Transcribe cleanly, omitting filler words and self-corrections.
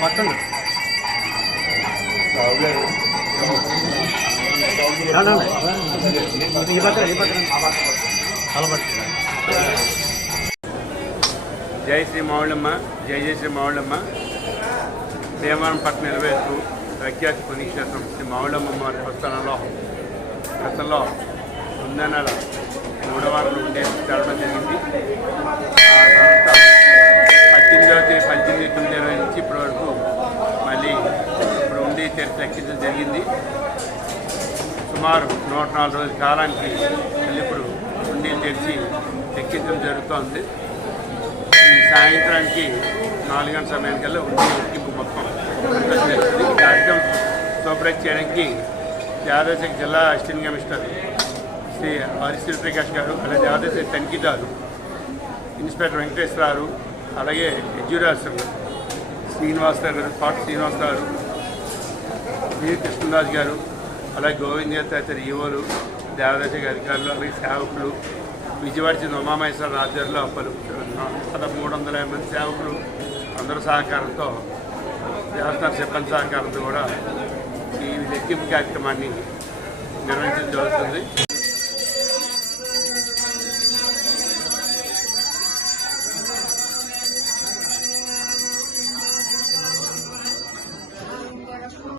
జై శ్రీ మావుళ్ళమ్మ, జై జై శ్రీ మావుళ్ళమ్మ. భీమవరం పట్టణ నెరవేర్పు ప్రఖ్యాత పుణ్యక్షేత్రం శ్రీ మావుళ్ళమ్మ వారి దేవస్థానంలో గతంలో 9వ నెల 3వ వారం ఉండే జరగడం జరిగింది. ఆ తర్వాత 18/9/2020 నుంచి ఇప్పటి వరకు మళ్ళీ ఇప్పుడు ఉండి చరిత్ర ఎక్కించడం జరిగింది. సుమారు 104 రోజుల కాలానికి మళ్ళీ ఇప్పుడు ఉండీలు తెరిచి ఎక్కించడం జరుగుతోంది. ఈ సాయంత్రానికి 4 గంటల సమయానికల్లా ఉండి ఎక్కింపు మొత్తం జరుగుతుంది. ఈ కార్యక్రమం సూపరైజ్ చేయడానికి దేవాదాయ జిల్లా అసిస్టెంట్ కమిషనర్ శ్రీ హరిశ్రీ ప్రకాష్ గారు, అలాగే దేవాదాయ తనిఖీదారు ఇన్స్పెక్టర్ వెంకటేశ్వరరావు, అలాగే ఎడ్యురాజర్ శ్రీనివాసరావు గారు, పాట శ్రీనివాసరావు గారు, వి కృష్ణరాజు గారు, అలాగే గోవింద తదితర ఈవోలు, దేవాదాయ అధికారులు, అలాగే సేవకులు, విజయవాడ చెందిన ఉమామహేశ్వర ఆధ్వర్యంలో 1350 మంది సేవకులు అందరూ సహకారంతో, దేవస్థాన సిబ్బంది సహకారంతో కూడా ఈ లెక్కింపు కార్యక్రమాన్ని నిర్వహించడం జరుగుతుంది.